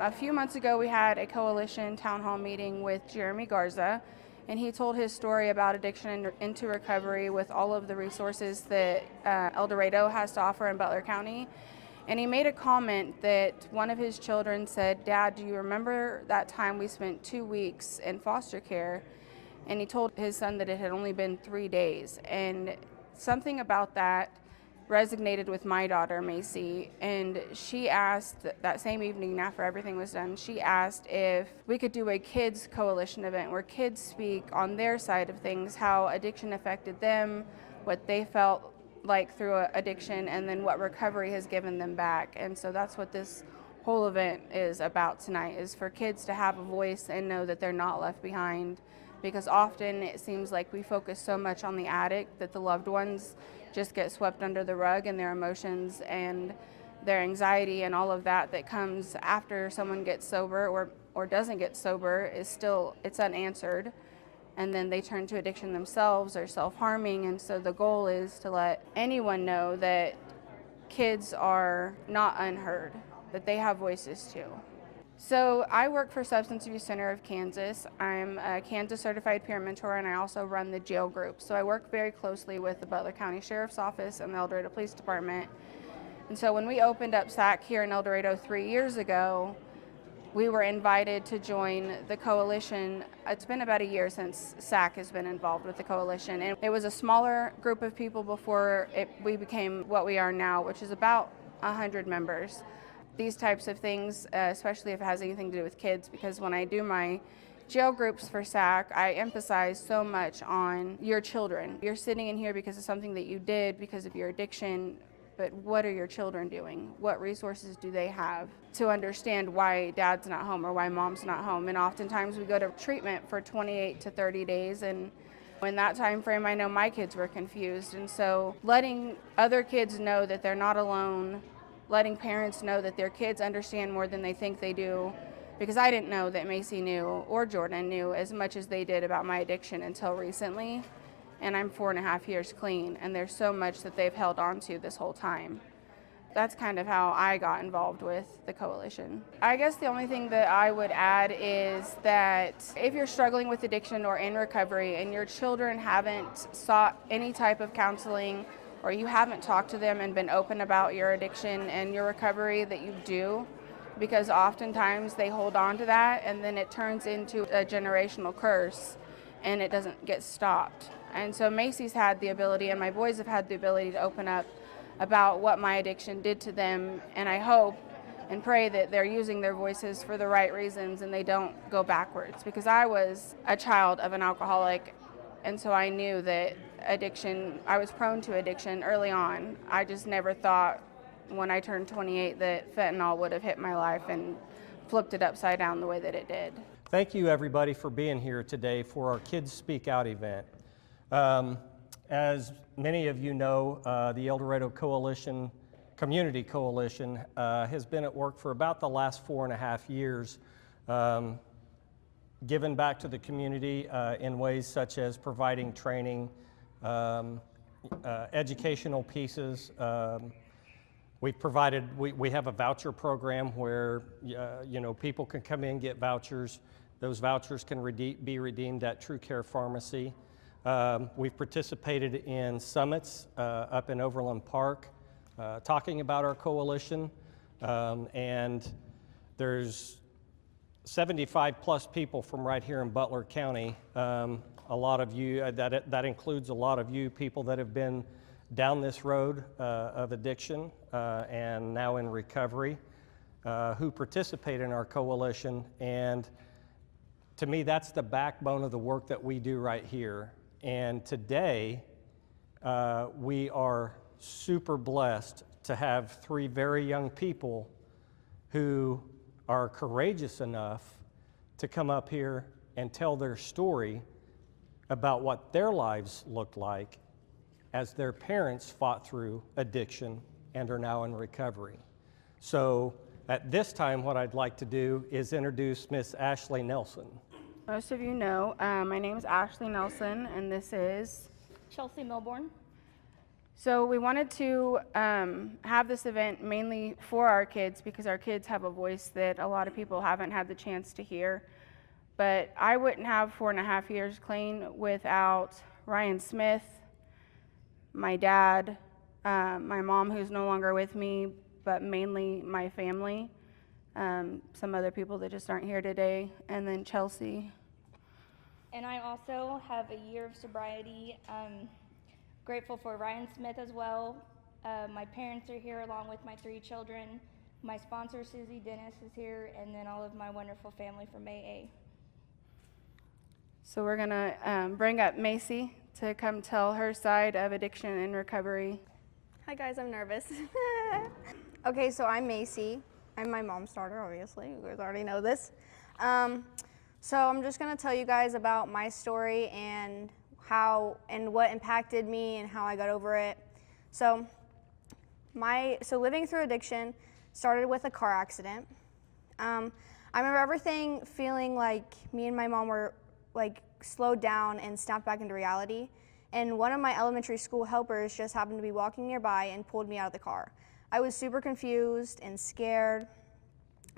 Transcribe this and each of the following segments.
A few months ago, we had a coalition town hall meeting with Jeremy Garza, and he told his story about addiction into recovery with all of the resources that El Dorado has to offer in Butler County. And he made a comment that one of his children said, "Dad, do you remember that time we spent 2 weeks in foster care?" And he told his son that it had only been 3 days. And something about that resonated with my daughter, Macy, and she asked that same evening after everything was done, she asked if we could do a kids coalition event where kids speak on their side of things, how addiction affected them, what they felt like through addiction, and then what recovery has given them back. And so that's what this whole event is about tonight, is for kids to have a voice and know that they're not left behind, because often it seems like we focus so much on the addict that the loved ones just get swept under the rug, and their emotions and their anxiety and all of that that comes after someone gets sober or doesn't get sober is still, it's unanswered, and then they turn to addiction themselves or self-harming. And so the goal is to let anyone know that kids are not unheard, that they have voices too. So I work for Substance Abuse Center of Kansas. I'm a Kansas certified peer mentor, and I also run the jail group. So I work very closely with the Butler County Sheriff's Office and the El Dorado Police Department. And so when we opened up SAC here in El Dorado 3 years ago, we were invited to join the coalition. It's been about a year since SAC has been involved with the coalition. And it was a smaller group of people before we became what we are now, which is about 100 members. These types of things, especially if it has anything to do with kids, because when I do my jail groups for SAC, I emphasize so much on your children. You're sitting in here because of something that you did because of your addiction, but what are your children doing? What resources do they have to understand why dad's not home or why mom's not home? And oftentimes we go to treatment for 28 to 30 days, and in that time frame, I know my kids were confused. And so letting other kids know that they're not alone, letting parents know that their kids understand more than they think they do, because I didn't know that Macy knew or Jordan knew as much as they did about my addiction until recently, and I'm 4.5 years clean, and there's so much that they've held on to this whole time. That's kind of how I got involved with the coalition. I guess the only thing that I would add is that if you're struggling with addiction or in recovery and your children haven't sought any type of counseling, or you haven't talked to them and been open about your addiction and your recovery, that you do, because oftentimes they hold on to that and then it turns into a generational curse and it doesn't get stopped. And so Macy's had the ability, and my boys have had the ability, to open up about what my addiction did to them, and I hope and pray that they're using their voices for the right reasons and they don't go backwards, because I was a child of an alcoholic. And so I knew that addiction, I was prone to addiction early on. I just never thought when I turned 28 that fentanyl would have hit my life and flipped it upside down the way that it did. Thank you, everybody, for being here today for our Kids Speak Out event. As many of you know, the El Dorado Community Coalition has been at work for about the last 4.5 years, giving back to the community in ways such as providing training, educational pieces. We have a voucher program where people can come in and get vouchers. Those vouchers can be redeemed at True Care Pharmacy. We've participated in summits up in Overland Park talking about our coalition, and there's 75 plus people from right here in Butler County. A lot of you, that includes a lot of you people that have been down this road of addiction and now in recovery, who participate in our coalition. And to me, that's the backbone of the work that we do right here. And today, we are super blessed to have 3 very young people who are courageous enough to come up here and tell their story about what their lives looked like as their parents fought through addiction and are now in recovery. So at this time, what I'd like to do is introduce Miss Ashley Nelson. Most of you know, my name is Ashley Nelson, and this is Chelsea Milbourne. So we wanted to have this event mainly for our kids because our kids have a voice that a lot of people haven't had the chance to hear. But I wouldn't have 4.5 years clean without Ryan Smith, my dad, my mom who's no longer with me, but mainly my family, some other people that just aren't here today, and then Chelsea. And I also have a year of sobriety. Grateful for Ryan Smith as well. My parents are here along with my 3 children. My sponsor, Susie Dennis, is here, and then all of my wonderful family from AA. So we're gonna bring up Macy to come tell her side of addiction and recovery. Hi guys, I'm nervous. Okay, so I'm Macy. I'm my mom's daughter, obviously. You guys already know this. So I'm just gonna tell you guys about my story and how and what impacted me and how I got over it. So living through addiction started with a car accident. I remember everything feeling like me and my mom were like slowed down and snapped back into reality. And one of my elementary school helpers just happened to be walking nearby and pulled me out of the car. I was super confused and scared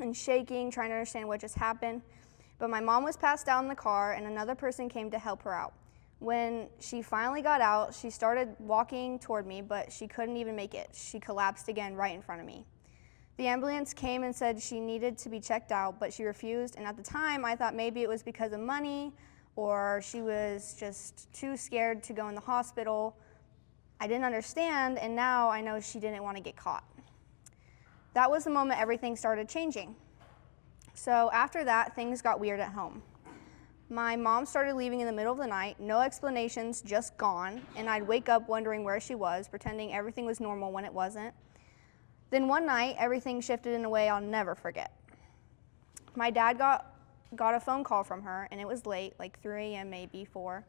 and shaking, trying to understand what just happened. But my mom was passed out in the car and another person came to help her out. When she finally got out, she started walking toward me, but she couldn't even make it. She collapsed again right in front of me. The ambulance came and said she needed to be checked out, but she refused, and at the time I thought maybe it was because of money or she was just too scared to go in the hospital. I didn't understand, and now I know she didn't want to get caught. That was the moment everything started changing. So after that, things got weird at home. My mom started leaving in the middle of the night, no explanations, just gone, and I'd wake up wondering where she was, pretending everything was normal when it wasn't. Then one night, everything shifted in a way I'll never forget. My dad got a phone call from her, and it was late, like 3 a.m. maybe 4,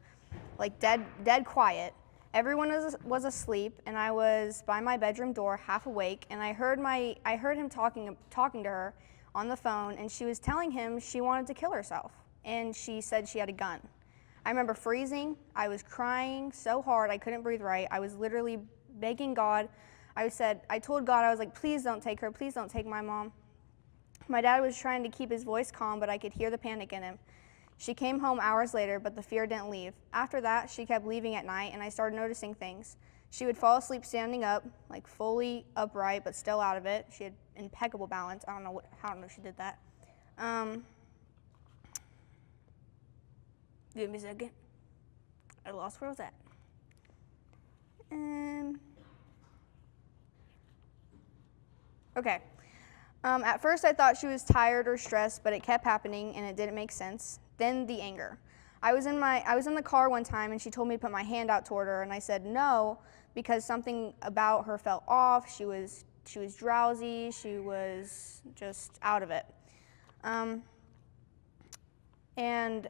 like dead quiet. Everyone was asleep, and I was by my bedroom door, half awake, and I heard him talking to her on the phone, and she was telling him she wanted to kill herself. And she said she had a gun. I remember freezing. I was crying so hard I couldn't breathe right. I was literally begging God. I told God, I was like, please don't take her. Please don't take my mom. My dad was trying to keep his voice calm, but I could hear the panic in him. She came home hours later, but the fear didn't leave. After that, she kept leaving at night, and I started noticing things. She would fall asleep standing up, like fully upright, but still out of it. She had impeccable balance. I don't know she did that. Give me a second. I lost where I was at. Okay. At first I thought she was tired or stressed, but it kept happening and it didn't make sense. Then the anger. I was in the car one time and she told me to put my hand out toward her and I said no because something about her felt off. She was drowsy. She was just out of it. And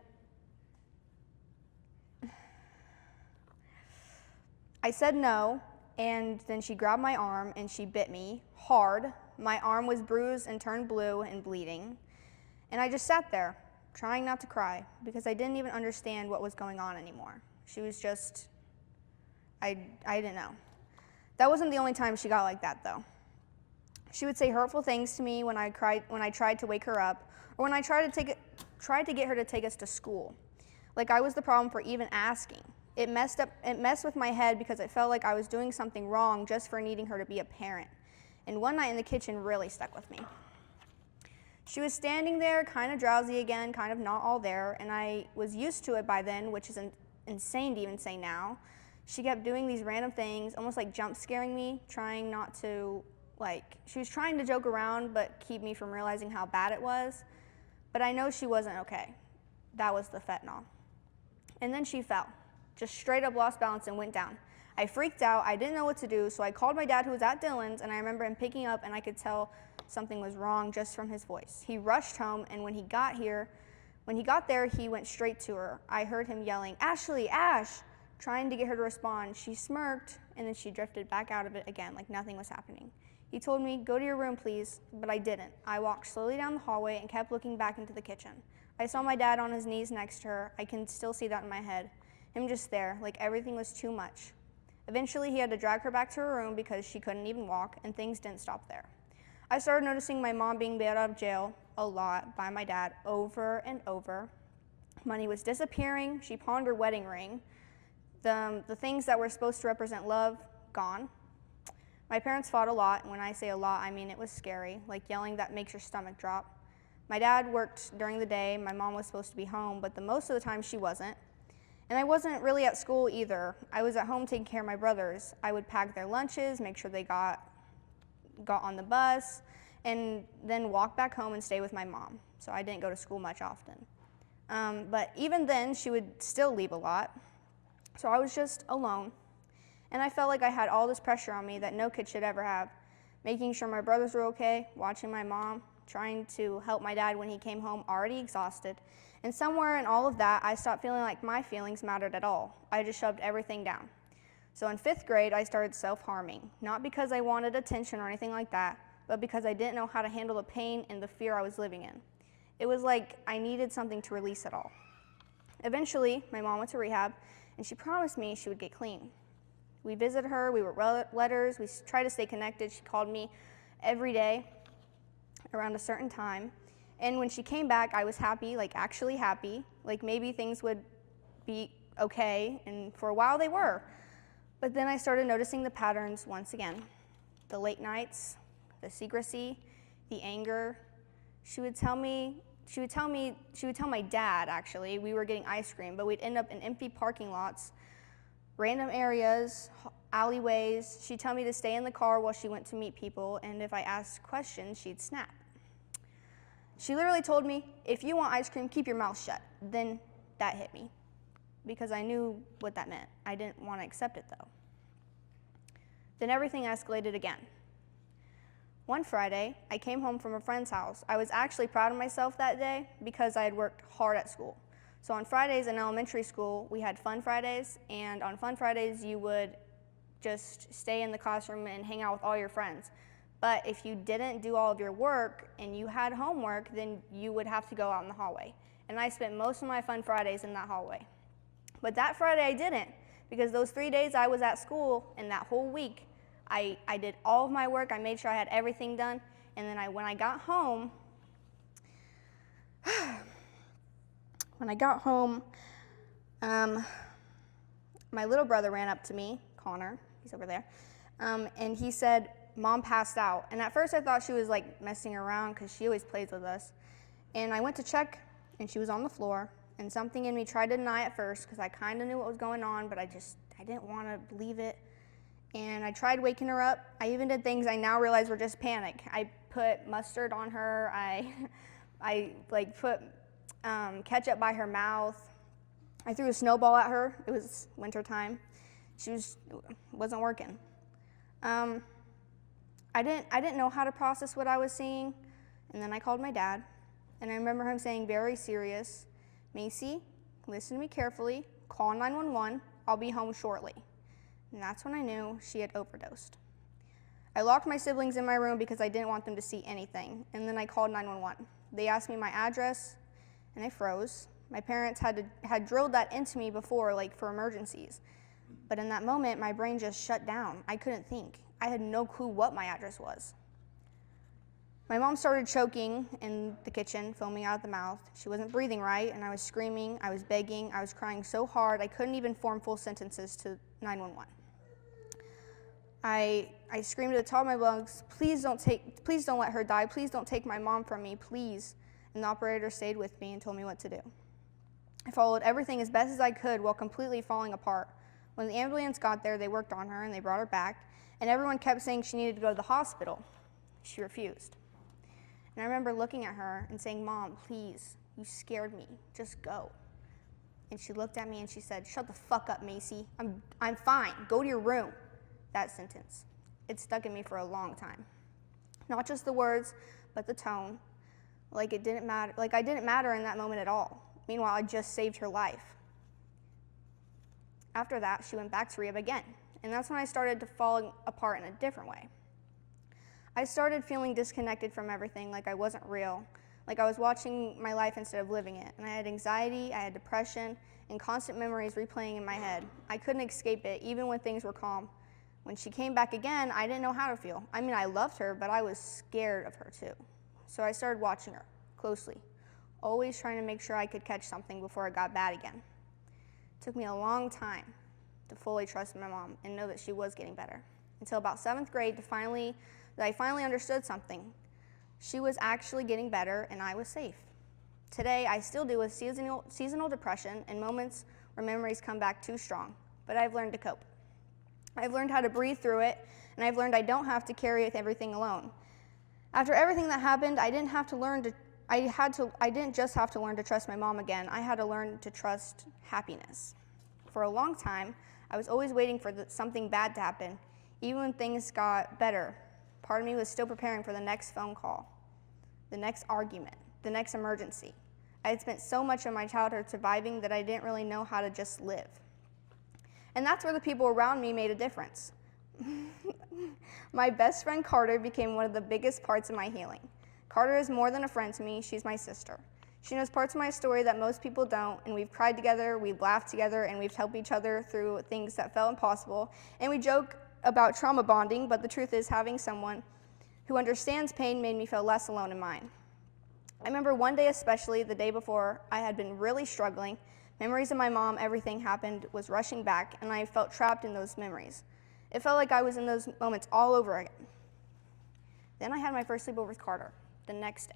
I said no, and then she grabbed my arm and she bit me hard. My arm was bruised and turned blue and bleeding. And I just sat there, trying not to cry, because I didn't even understand what was going on anymore. She was just, I didn't know. That wasn't the only time she got like that, though. She would say hurtful things to me when I tried to wake her up, or when I tried to get her to take us to school. Like I was the problem for even asking. It messed with my head because it felt like I was doing something wrong just for needing her to be a parent. And one night in the kitchen really stuck with me. She was standing there, kind of drowsy again, kind of not all there, and I was used to it by then, which is insane to even say now. She kept doing these random things, almost like jump scaring me, trying not to, she was trying to joke around but keep me from realizing how bad it was. But I know she wasn't okay. That was the fentanyl. And then she fell. Just straight up lost balance and went down. I freaked out. I didn't know what to do, so I called my dad who was at Dillon's, and I remember him picking up, and I could tell something was wrong just from his voice. He rushed home, and when he got there, he went straight to her. I heard him yelling, "Ashley, Ash," trying to get her to respond. She smirked, and then she drifted back out of it again, like nothing was happening. He told me, "Go to your room, please," but I didn't. I walked slowly down the hallway and kept looking back into the kitchen. I saw my dad on his knees next to her. I can still see that in my head. Him just there, like everything was too much. Eventually, he had to drag her back to her room because she couldn't even walk, and things didn't stop there. I started noticing my mom being bailed out of jail a lot by my dad over and over. Money was disappearing. She pawned her wedding ring. The things that were supposed to represent love, gone. My parents fought a lot, and when I say a lot, I mean it was scary, like yelling that makes your stomach drop. My dad worked during the day. My mom was supposed to be home, but most of the time she wasn't. And I wasn't really at school either. I was at home taking care of my brothers. I would pack their lunches, make sure they got on the bus, and then walk back home and stay with my mom. So I didn't go to school much often. But even then, she would still leave a lot. So I was just alone. And I felt like I had all this pressure on me that no kid should ever have. Making sure my brothers were okay, watching my mom, trying to help my dad when he came home already exhausted. And somewhere in all of that, I stopped feeling like my feelings mattered at all. I just shoved everything down. So in 5th grade, I started self-harming, not because I wanted attention or anything like that, but because I didn't know how to handle the pain and the fear I was living in. It was like I needed something to release it all. Eventually, my mom went to rehab, and she promised me she would get clean. We visited her, we wrote letters, we tried to stay connected. She called me every day around a certain time. And when she came back, I was happy, like actually happy, like maybe things would be okay, and for a while they were. But then I started noticing the patterns once again. The late nights, the secrecy, the anger. She would tell my dad, actually, we were getting ice cream, but we'd end up in empty parking lots, random areas, alleyways. She'd tell me to stay in the car while she went to meet people, and if I asked questions, she'd snap. She literally told me, if you want ice cream, keep your mouth shut. Then that hit me, because I knew what that meant. I didn't want to accept it, though. Then everything escalated again. One Friday, I came home from a friend's house. I was actually proud of myself that day because I had worked hard at school. So on Fridays in elementary school, we had Fun Fridays, and on Fun Fridays, you would just stay in the classroom and hang out with all your friends. But if you didn't do all of your work and you had homework, then you would have to go out in the hallway. And I spent most of my Fun Fridays in that hallway. But that Friday I didn't, because those 3 days I was at school and that whole week, I did all of my work. I made sure I had everything done. And then when I got home, my little brother ran up to me, Connor, he's over there, and he said, Mom passed out. And at first I thought she was like messing around because she always plays with us. And I went to check, and she was on the floor, and something in me tried to deny at first because I kind of knew what was going on, but I didn't want to believe it. And I tried waking her up. I even did things I now realize were just panic. I put mustard on her. I put ketchup by her mouth. I threw a snowball at her. It was wintertime. Wasn't working. I didn't know how to process what I was seeing, and then I called my dad, and I remember him saying very serious, Macy, listen to me carefully, call 911, I'll be home shortly. And that's when I knew she had overdosed. I locked my siblings in my room because I didn't want them to see anything, and then I called 911. They asked me my address, and I froze. My parents had drilled that into me before, like for emergencies. But in that moment, my brain just shut down. I couldn't think. I had no clue what my address was. My mom started choking in the kitchen, foaming out of the mouth. She wasn't breathing right, and I was screaming, I was begging, I was crying so hard I couldn't even form full sentences to 911. I screamed at the top of my lungs, please don't let her die, please don't take my mom from me, please. And the operator stayed with me and told me what to do. I followed everything as best as I could while completely falling apart. When the ambulance got there, they worked on her and they brought her back, and everyone kept saying she needed to go to the hospital. She refused. And I remember looking at her and saying, Mom, please, you scared me, just go. And she looked at me and she said, shut the fuck up, Macy. I'm fine, go to your room. That sentence, it stuck in me for a long time. Not just the words, but the tone. Like it didn't matter, like I didn't matter in that moment at all. Meanwhile, I just saved her life. After that, she went back to rehab again, and that's when I started to fall apart in a different way. I started feeling disconnected from everything, like I wasn't real, like I was watching my life instead of living it, and I had anxiety, I had depression, and constant memories replaying in my head. I couldn't escape it, even when things were calm. When she came back again, I didn't know how to feel. I mean, I loved her, but I was scared of her too. So I started watching her closely, always trying to make sure I could catch something before it got bad again. It took me a long time to fully trust my mom and know that she was getting better, until about 7th grade that I finally understood something. She was actually getting better and I was safe. Today, I still deal with seasonal depression and moments where memories come back too strong, but I've learned to cope. I've learned how to breathe through it, and I've learned I don't have to carry everything alone. After everything that happened, I didn't just have to learn to trust my mom again. I had to learn to trust happiness. For a long time, I was always waiting for something bad to happen. Even when things got better, part of me was still preparing for the next phone call, the next argument, the next emergency. I had spent so much of my childhood surviving that I didn't really know how to just live. And that's where the people around me made a difference. My best friend Carter became one of the biggest parts of my healing. Carter is more than a friend to me, she's my sister. She knows parts of my story that most people don't, and we've cried together, we've laughed together, and we've helped each other through things that felt impossible. And we joke about trauma bonding, but the truth is having someone who understands pain made me feel less alone in mine. I remember one day especially, the day before I had been really struggling. Memories of my mom, everything happened, was rushing back, and I felt trapped in those memories. It felt like I was in those moments all over again. Then I had my first sleepover with Carter the next day.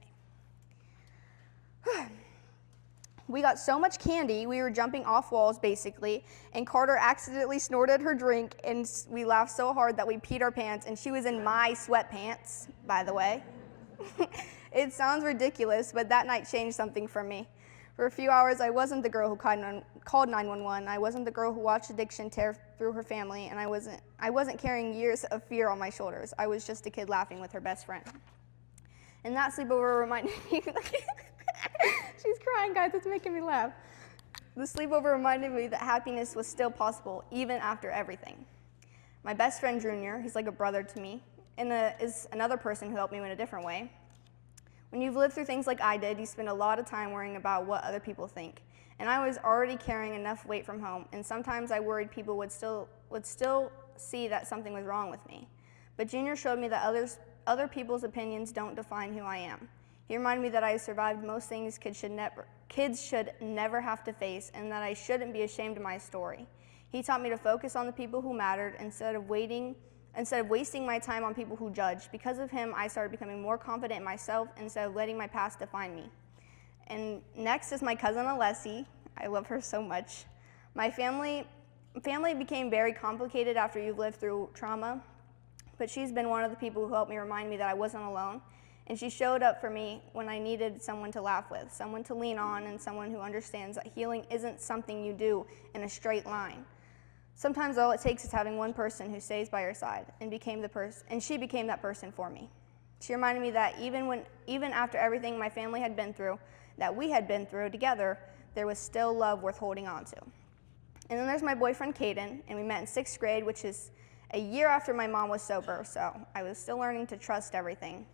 We got so much candy, we were jumping off walls basically, and Carter accidentally snorted her drink, and we laughed so hard that we peed our pants, and she was in my sweatpants, by the way. It sounds ridiculous, but that night changed something for me. For a few hours, I wasn't the girl who called 911. I wasn't the girl who watched addiction tear through her family, and I wasn't carrying years of fear on my shoulders. I was just a kid laughing with her best friend. And that sleepover reminded me, she's crying, guys, it's making me laugh. The sleepover reminded me that happiness was still possible, even after everything. My best friend, Junior, he's like a brother to me, and is another person who helped me in a different way. When you've lived through things like I did, you spend a lot of time worrying about what other people think. And I was already carrying enough weight from home, and sometimes I worried people would still see that something was wrong with me. But Junior showed me that other people's opinions don't define who I am. He reminded me that I survived most things kids should never have to face, and that I shouldn't be ashamed of my story. He taught me to focus on the people who mattered instead of wasting my time on people who judge. Because of him, I started becoming more confident in myself instead of letting my past define me. And next is my cousin Alessi. I love her so much. My family became very complicated after you've lived through trauma, but she's been one of the people who helped me remind me that I wasn't alone. And she showed up for me when I needed someone to laugh with, someone to lean on, and someone who understands that healing isn't something you do in a straight line. Sometimes all it takes is having one person who stays by your side, and she became that person for me. She reminded me that even after everything my family had been through, that we had been through together, there was still love worth holding on to. And then there's my boyfriend, Caden, and we met in 6th grade, which is a year after my mom was sober, so I was still learning to trust everything.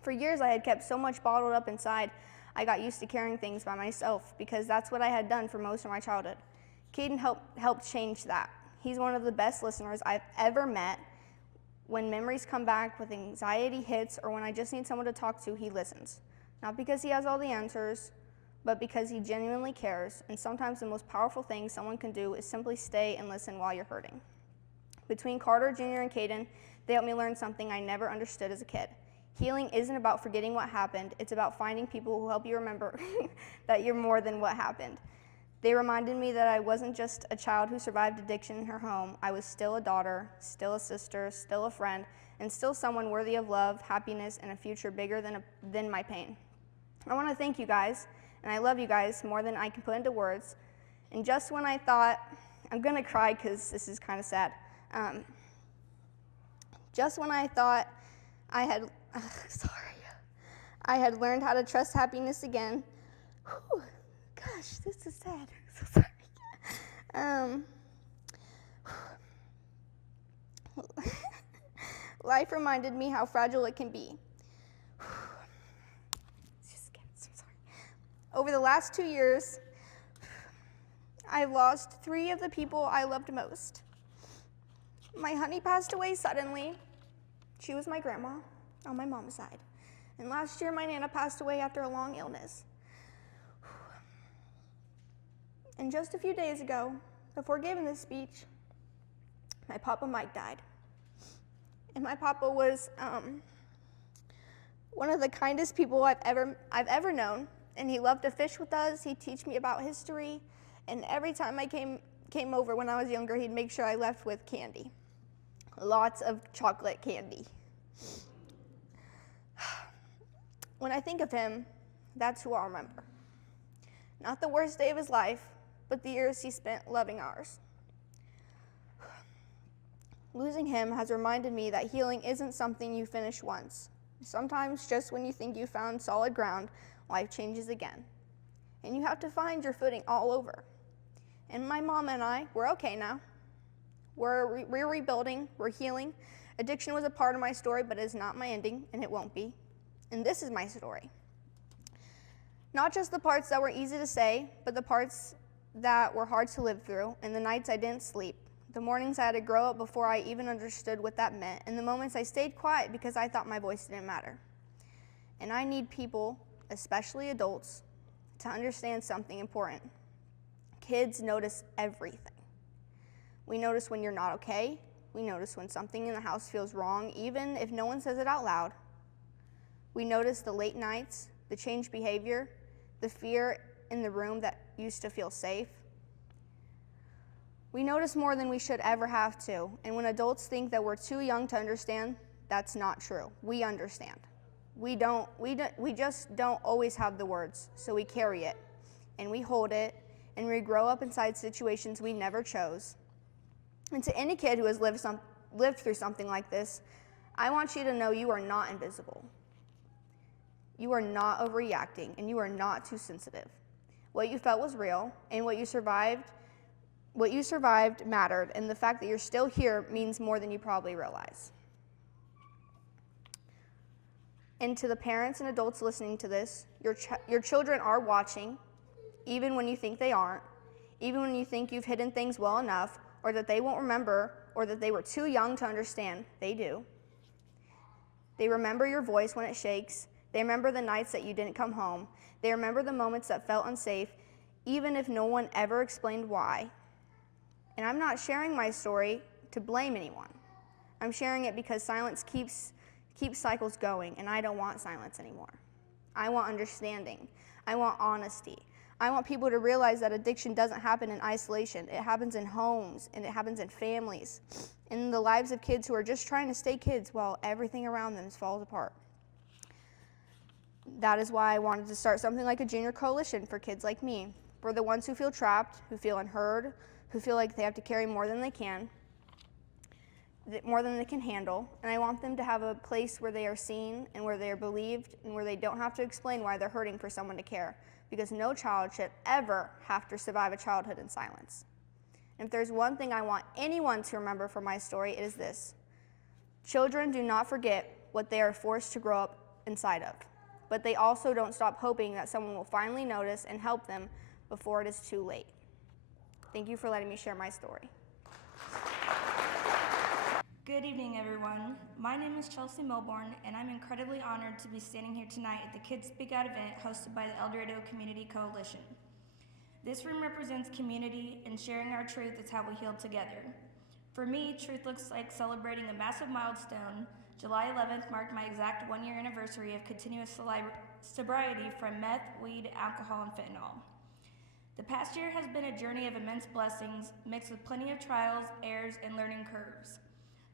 For years, I had kept so much bottled up inside, I got used to carrying things by myself, because that's what I had done for most of my childhood. Caden helped change that. He's one of the best listeners I've ever met. When memories come back, with anxiety hits, or when I just need someone to talk to, he listens. Not because he has all the answers, but because he genuinely cares, and sometimes the most powerful thing someone can do is simply stay and listen while you're hurting. Between Carter, Jr., and Caden, they helped me learn something I never understood as a kid. Healing isn't about forgetting what happened, it's about finding people who help you remember that you're more than what happened. They reminded me that I wasn't just a child who survived addiction in her home. I was still a daughter, still a sister, still a friend, and still someone worthy of love, happiness, and a future bigger than my pain. I want to thank you guys, and I love you guys more than I can put into words. And just when I thought, I'm going to cry because this is kind of sad. Just when I thought I had learned how to trust happiness again. Whew, gosh, this is sad. So sorry. Life reminded me how fragile it can be. So sorry. Over the last 2 years, I've lost 3 of the people I loved most. My honey passed away suddenly. She was my grandma on my mom's side. And last year, my Nana passed away after a long illness. And just a few days ago, before giving this speech, my Papa Mike died. And my Papa was one of the kindest people I've ever known. And he loved to fish with us. He'd teach me about history. And every time I came over when I was younger, he'd make sure I left with candy. Lots of chocolate candy. When I think of him, that's who I'll remember. Not the worst day of his life, but the years he spent loving ours. Losing him has reminded me that healing isn't something you finish once. Sometimes just when you think you found solid ground, life changes again. And you have to find your footing all over. And my mom and I, we're okay now. We're rebuilding, we're healing. Addiction was a part of my story, but it is not my ending, and it won't be. And this is my story. Not just the parts that were easy to say, but the parts that were hard to live through, and the nights I didn't sleep, the mornings I had to grow up before I even understood what that meant, and the moments I stayed quiet because I thought my voice didn't matter. And I need people, especially adults, to understand something important. Kids notice everything. We notice when you're not okay. We notice when something in the house feels wrong, even if no one says it out loud. We notice the late nights, the changed behavior, the fear in the room that used to feel safe. We notice more than we should ever have to, and when adults think that we're too young to understand, that's not true. We understand. We just don't always have the words, so we carry it, and we hold it, and we grow up inside situations we never chose. And to any kid who has lived through something like this, I want you to know you are not invisible. You are not overreacting, and you are not too sensitive. What you felt was real, and what you survived mattered, and the fact that you're still here means more than you probably realize. And to the parents and adults listening to this, your children are watching, even when you think they aren't, even when you think you've hidden things well enough, or that they won't remember, or that they were too young to understand. They do. They remember your voice when it shakes. They remember the nights that you didn't come home. They remember the moments that felt unsafe, even if no one ever explained why. And I'm not sharing my story to blame anyone. I'm sharing it because silence keeps cycles going, and I don't want silence anymore. I want understanding. I want honesty. I want people to realize that addiction doesn't happen in isolation. It happens in homes, and it happens in families, in the lives of kids who are just trying to stay kids while everything around them falls apart. That is why I wanted to start something like a junior coalition for kids like me, for the ones who feel trapped, who feel unheard, who feel like they have to carry more than they can handle, and I want them to have a place where they are seen and where they are believed and where they don't have to explain why they're hurting for someone to care, because no child should ever have to survive a childhood in silence. And if there's one thing I want anyone to remember from my story, it is this: children do not forget what they are forced to grow up inside of, but they also don't stop hoping that someone will finally notice and help them before it is too late. Thank you for letting me share my story. Good evening, everyone. My name is Chelsea Milbourne, and I'm incredibly honored to be standing here tonight at the Kids Speak Out event hosted by the El Dorado Community Coalition. This room represents community, and sharing our truth is how we heal together. For me, truth looks like celebrating a massive milestone. July 11th marked my exact 1-year anniversary of continuous sobriety from meth, weed, alcohol, and fentanyl. The past year has been a journey of immense blessings, mixed with plenty of trials, errors, and learning curves.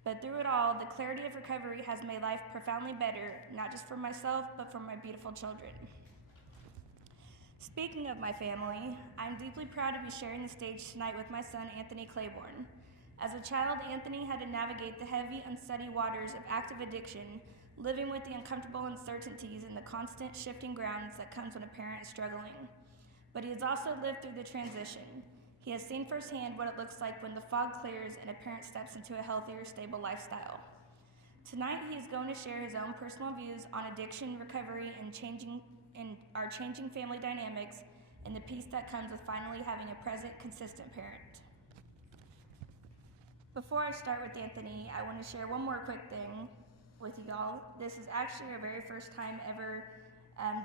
But through it all, the clarity of recovery has made life profoundly better, not just for myself, but for my beautiful children. Speaking of my family, I'm deeply proud to be sharing the stage tonight with my son, Anthony Claiborne. As a child, Anthony had to navigate the heavy, unsteady waters of active addiction, living with the uncomfortable uncertainties and the constant shifting grounds that comes when a parent is struggling. But he has also lived through the transition. He has seen firsthand what it looks like when the fog clears and a parent steps into a healthier, stable lifestyle. Tonight, he is going to share his own personal views on addiction, recovery, and our changing family dynamics, and the peace that comes with finally having a present, consistent parent. Before I start with Anthony, I want to share one more quick thing with y'all. This is actually our very first time ever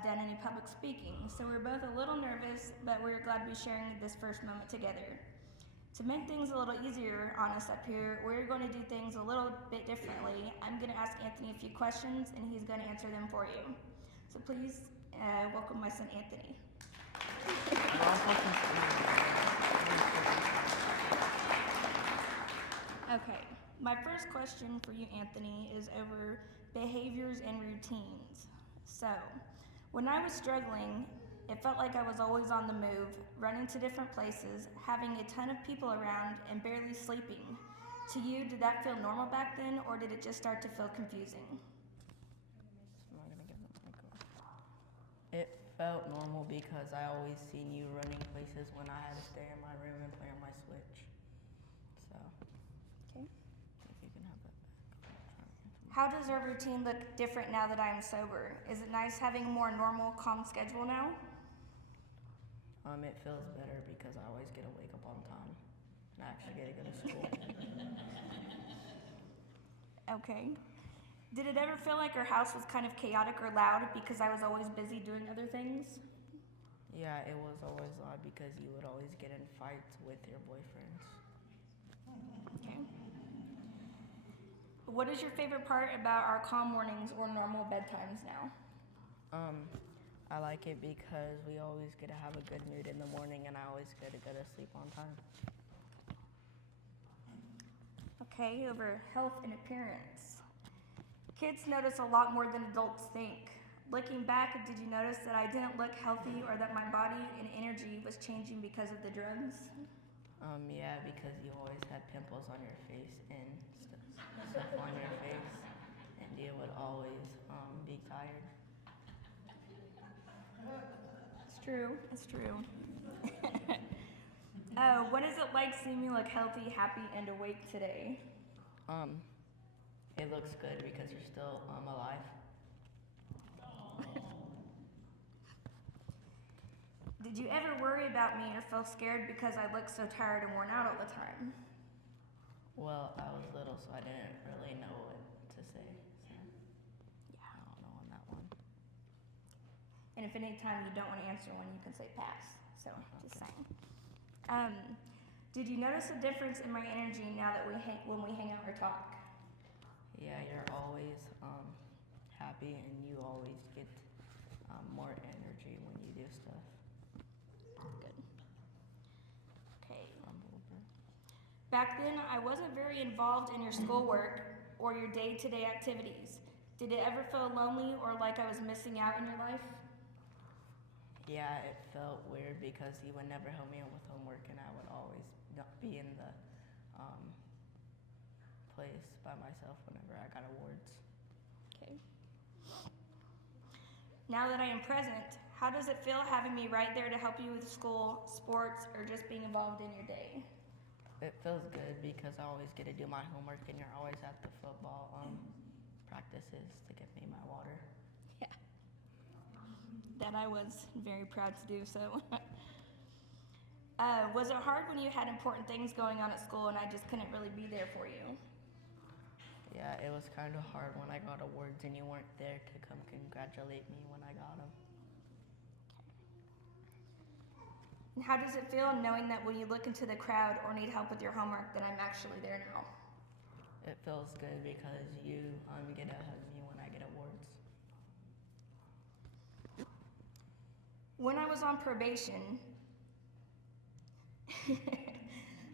done any public speaking, so we're both a little nervous, but we're glad to be sharing this first moment together. To make things a little easier on us up here, we're going to do things a little bit differently. I'm going to ask Anthony a few questions, and he's going to answer them for you. So please welcome my son, Anthony. Okay, my first question for you, Anthony, is over behaviors and routines. So, when I was struggling, it felt like I was always on the move, running to different places, having a ton of people around, and barely sleeping. To you, did that feel normal back then, or did it just start to feel confusing? It felt normal because I always seen you running places when I had to stay in my room and play on my Switch. So, Okay. if you can have that back. How does our routine look different now that I'm sober? Is it nice having a more normal, calm schedule now? It feels better because I always get to wake up on time and I actually get to go to school. Okay. Did it ever feel like our house was kind of chaotic or loud because I was always busy doing other things? Yeah, it was always loud because you would always get in fights with your boyfriends. Okay. What is your favorite part about our calm mornings or normal bedtimes now? I like it because we always get to have a good mood in the morning and I always get to go to sleep on time. Okay, over health and appearance. Kids notice a lot more than adults think. Looking back, did you notice that I didn't look healthy or that my body and energy was changing because of the drugs? Yeah, because you always had pimples on your face and stuff on your face, and you would always be tired. It's true, it's true. What is it like seeing me look healthy, happy, and awake today? It looks good because you're still alive. Did you ever worry about me or feel scared because I look so tired and worn out all the time? Well, I was little, so I didn't really know what to say. So I don't know on that one. And if any time you don't want to answer one, you can say pass. So, just saying. Did you notice a difference in my energy now that when we hang out or talk? Yeah, you're always happy and you always get more energy when you do stuff. Good. Okay. Back then, I wasn't very involved in your schoolwork or your day-to-day activities. Did it ever feel lonely or like I was missing out in your life? Yeah, it felt weird because he would never help me out with homework and I would always not be in the place by myself whenever I got awards. Okay. Now that I am present, how does it feel having me right there to help you with school, sports, or just being involved in your day? It feels good because I always get to do my homework and you're always at the football practices to give me my water. Yeah. That I was very proud to do so. Was it hard when you had important things going on at school and I just couldn't really be there for you? Yeah, it was kind of hard when I got awards and you weren't there to come congratulate me when I got them. And how does it feel knowing that when you look into the crowd or need help with your homework that I'm actually there now? It feels good because you get to hug me when I get awards. When I was on probation,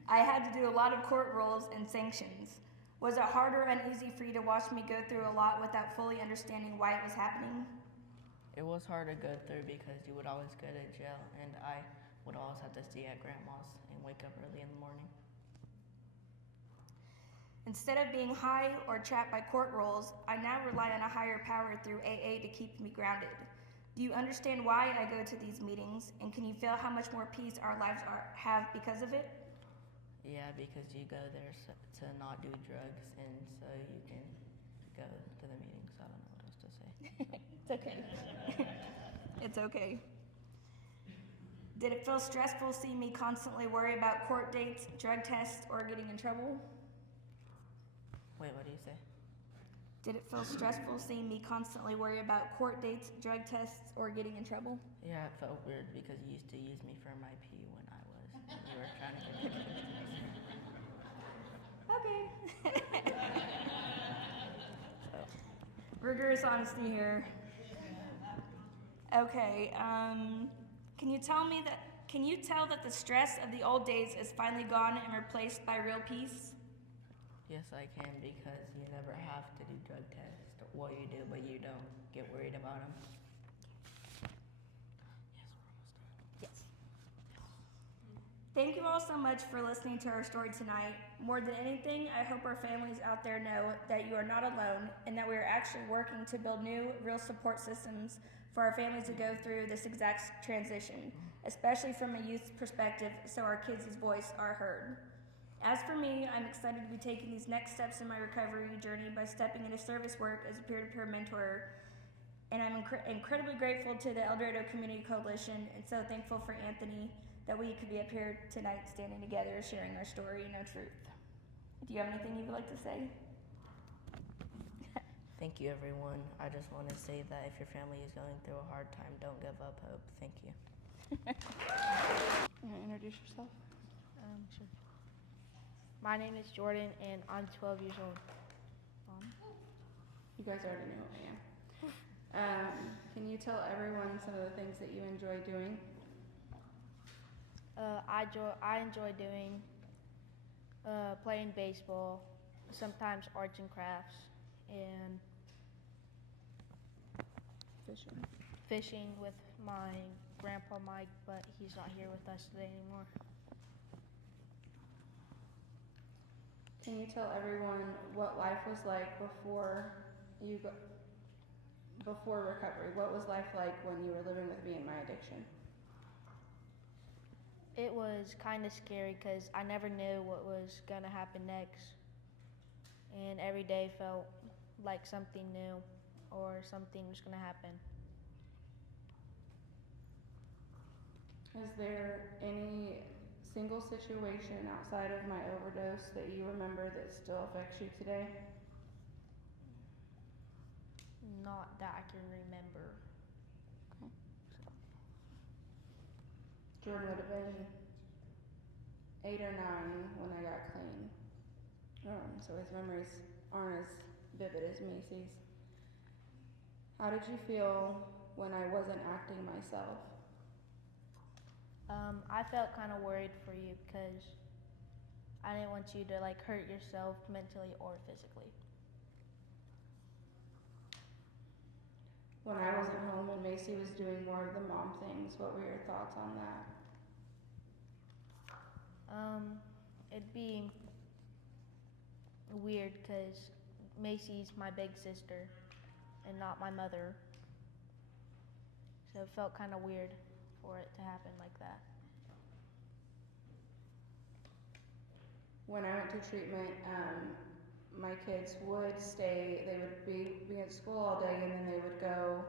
I had to do a lot of court rules and sanctions. Was it hard or uneasy for you to watch me go through a lot without fully understanding why it was happening? It was hard to go through because you would always go to jail and I would always have to stay at grandma's and wake up early in the morning. Instead of being high or trapped by court rules, I now rely on a higher power through AA to keep me grounded. Do you understand why I go to these meetings, and can you feel how much more peace our lives have because of it? Yeah, because you go there to not do drugs and so you can go to the meetings. I don't know what else to say. It's okay. It's okay. Did it feel stressful seeing me constantly worry about court dates, drug tests, or getting in trouble? Wait, what do you say? Did it feel stressful seeing me constantly worry about court dates, drug tests, or getting in trouble? Yeah, it felt weird because you used to use me for my pee when you were trying to get me to Okay. Rigorous honesty here. Okay, can you tell that the stress of the old days is finally gone and replaced by real peace? Yes, I can, because you never have to do drug tests. Well, you do, but you don't get worried about them. Yes. Thank you all so much for listening to our story tonight. More than anything, I hope our families out there know that you are not alone and that we are actually working to build new, real support systems for our families to go through this exact transition, especially from a youth's perspective, so our kids' voice are heard. As for me, I'm excited to be taking these next steps in my recovery journey by stepping into service work as a peer-to-peer mentor, and I'm incredibly grateful to the Dorado Community Coalition and so thankful for Anthony that we could be up here tonight standing together sharing our story and our truth. Do you have anything you would like to say? Thank you, everyone. I just want to say that if your family is going through a hard time, don't give up hope. Thank you. You want to introduce yourself? Sure. My name is Jordan, and I'm 12 years old. You guys already know who I am. Can you tell everyone some of the things that you enjoy doing? I enjoy doing playing baseball, sometimes arts and crafts, and fishing with my grandpa Mike, but he's not here with us today anymore. Can you tell everyone what life was like before recovery? What was life like when you were living with me and my addiction? It was kind of scary because I never knew what was going to happen next, and every day felt like something new or something was going to happen. Is there any single situation outside of my overdose that you remember that still affects you today? Not that I can remember. Okay. Jordan would have been 8 or 9 when I got clean. So his memories aren't as vivid as Macy's. How did you feel when I wasn't acting myself? I felt kind of worried for you because I didn't want you to hurt yourself mentally or physically. When I wasn't home and Macy was doing more of the mom things, what were your thoughts on that? It'd be weird because Macy's my big sister and not my mother. So it felt kind of weird for it to happen like that. When I went to treatment, my kids would stay, they would be at school all day and then they would go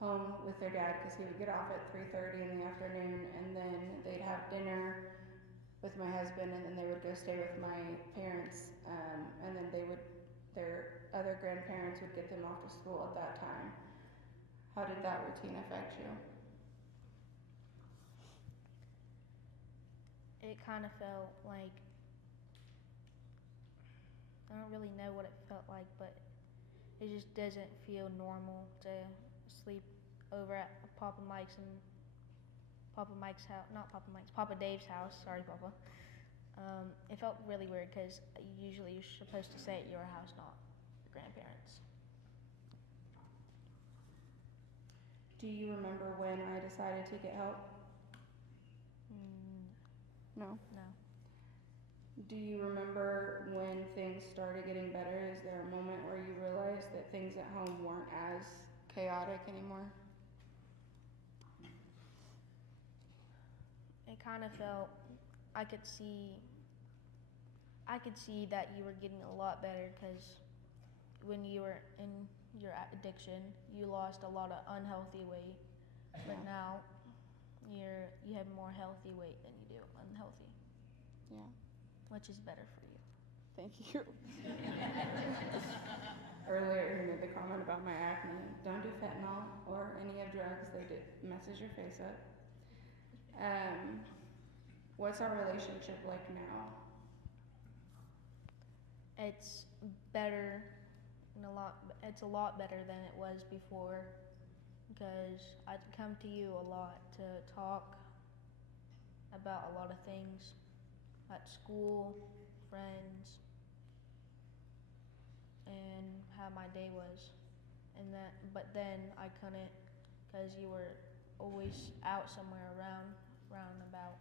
home with their dad because he would get off at 3:30 in the afternoon, and then they'd have dinner with my husband, and then they would go stay with my parents, and then their other grandparents would get them off to school at that time. How did that routine affect you? It kind of felt like, I don't really know what it felt like, but it just doesn't feel normal to sleep over at Papa Mike's and Papa Dave's house. Sorry, Papa. It felt really weird because usually you're supposed to stay at your house, not your grandparents. Do you remember when I decided to get help? No? No. Do you remember when things started getting better? Is there a moment where you realized that things at home weren't as chaotic anymore? It kind of felt, I could see that you were getting a lot better because when you were in your addiction, you lost a lot of unhealthy weight. But now you have more healthy weight than you do unhealthy, Yeah. which is better for you. Thank you. Earlier, you made the comment about my acne. Don't do fentanyl or any of drugs. They messes your face up. What's our relationship like now? It's better and it's a lot better than it was before, because I'd come to you a lot to talk about a lot of things at school, friends, and how my day was. But then I couldn't, because you were always out somewhere around and about.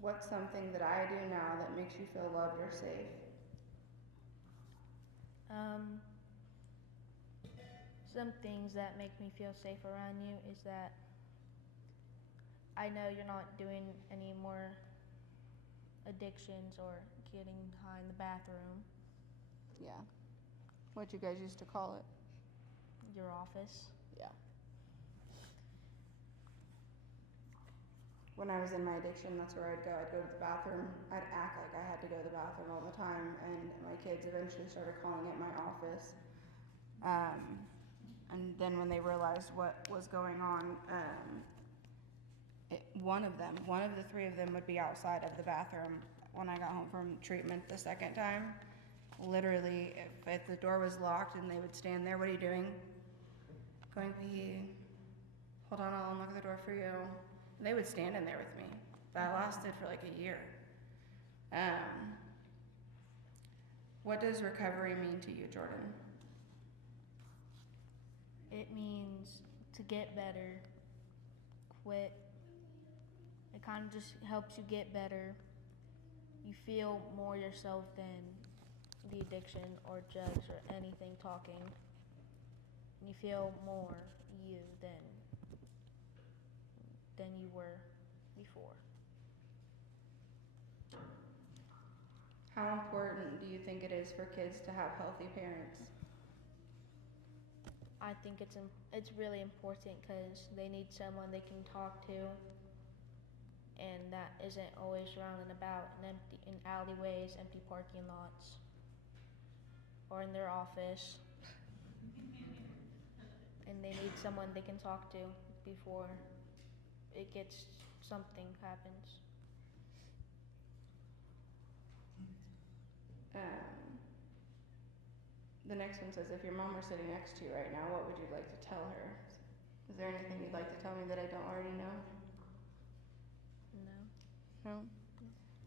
What's something that I do now that makes you feel loved or safe? Some things that make me feel safe around you is that I know you're not doing any more addictions or getting high in the bathroom, Yeah. What you guys used to call it? your office. Yeah. When I was in my addiction, that's where I'd go. I'd go to the bathroom. I'd act like I had to go to the bathroom all the time, and my kids eventually started calling it my office. And then when they realized what was going on, one of the three of them would be outside of the bathroom when I got home from treatment the second time. Literally, if the door was locked and they would stand there, what are you doing? Going pee. Hold on, I'll unlock the door for you. And they would stand in there with me. That lasted for like a year. What does recovery mean to you, Jordan? It means to get better, quit. It kind of just helps you get better. You feel more yourself than the addiction or drugs or anything talking. And you feel more you than you were before. How important do you think it is for kids to have healthy parents? I think it's really important because they need someone they can talk to, and that isn't always round and about in alleyways, empty parking lots, or in their office. And they need someone they can talk to before something happens. The next one says, if your mom were sitting next to you right now, what would you like to tell her? Is there anything you'd like to tell me that I don't already know? No. No?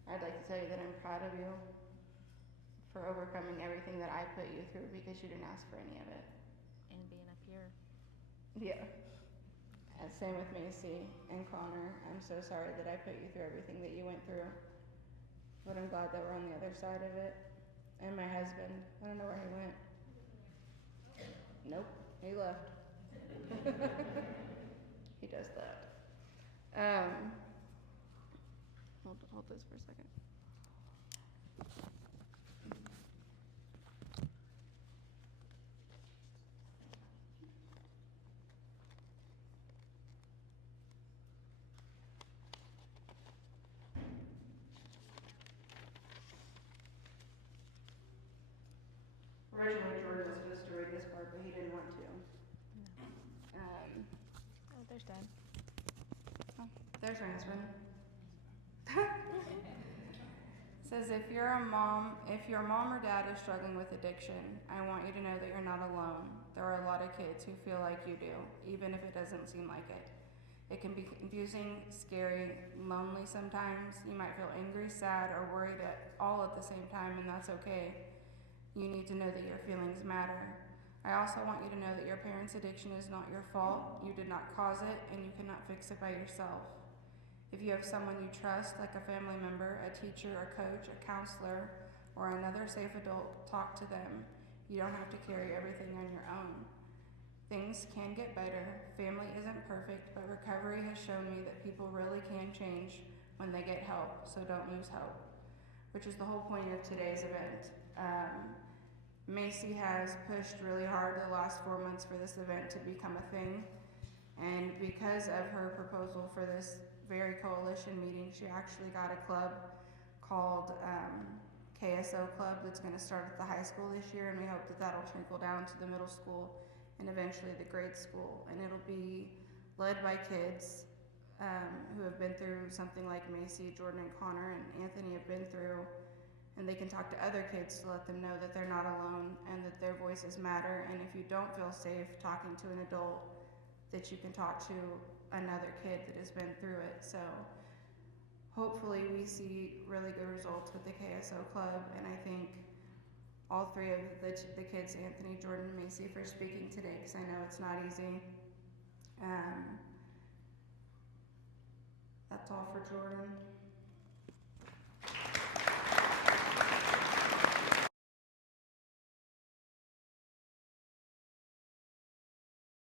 I'd like to tell you that I'm proud of you for overcoming everything that I put you through because you didn't ask for any of it. And being up here. Yeah. And same with Macy and Connor. I'm so sorry that I put you through everything that you went through. But I'm glad that we're on the other side of it. And my husband, I don't know where he went. Nope, he left. He does that. Hold this for a second. Originally, Jordan was supposed to read this part, but he didn't want to. Oh, there's Dad. Oh, there's your answer. Says if your mom or dad is struggling with addiction, I want you to know that you're not alone. There are a lot of kids who feel like you do, even if it doesn't seem like it. It can be confusing, scary, lonely sometimes. You might feel angry, sad, or worried all at the same time, and that's okay. You need to know that your feelings matter. I also want you to know that your parents' addiction is not your fault. You did not cause it, and you cannot fix it by yourself. If you have someone you trust, like a family member, a teacher, a coach, a counselor, or another safe adult, talk to them. You don't have to carry everything on your own. Things can get better. Family isn't perfect, but recovery has shown me that people really can change when they get help, so don't lose hope. which is the whole point of today's event. Macy has pushed really hard the last 4 months for this event to become a thing, and because of her proposal for this very coalition meeting, she actually got a club called KSO Club that's going to start at the high school this year, and we hope that that'll trickle down to the middle school and eventually the grade school, and it'll be led by kids who have been through something like Macy, Jordan, and Connor, and Anthony have been through, and they can talk to other kids to let them know that they're not alone and that their voices matter, and if you don't feel safe talking to an adult, that you can talk to another kid that has been through it. So hopefully we see really good results with the KSO Club, and I thank all three of the kids, Anthony, Jordan, and Macy, for speaking today, because I know it's not easy. That's all for Jordan.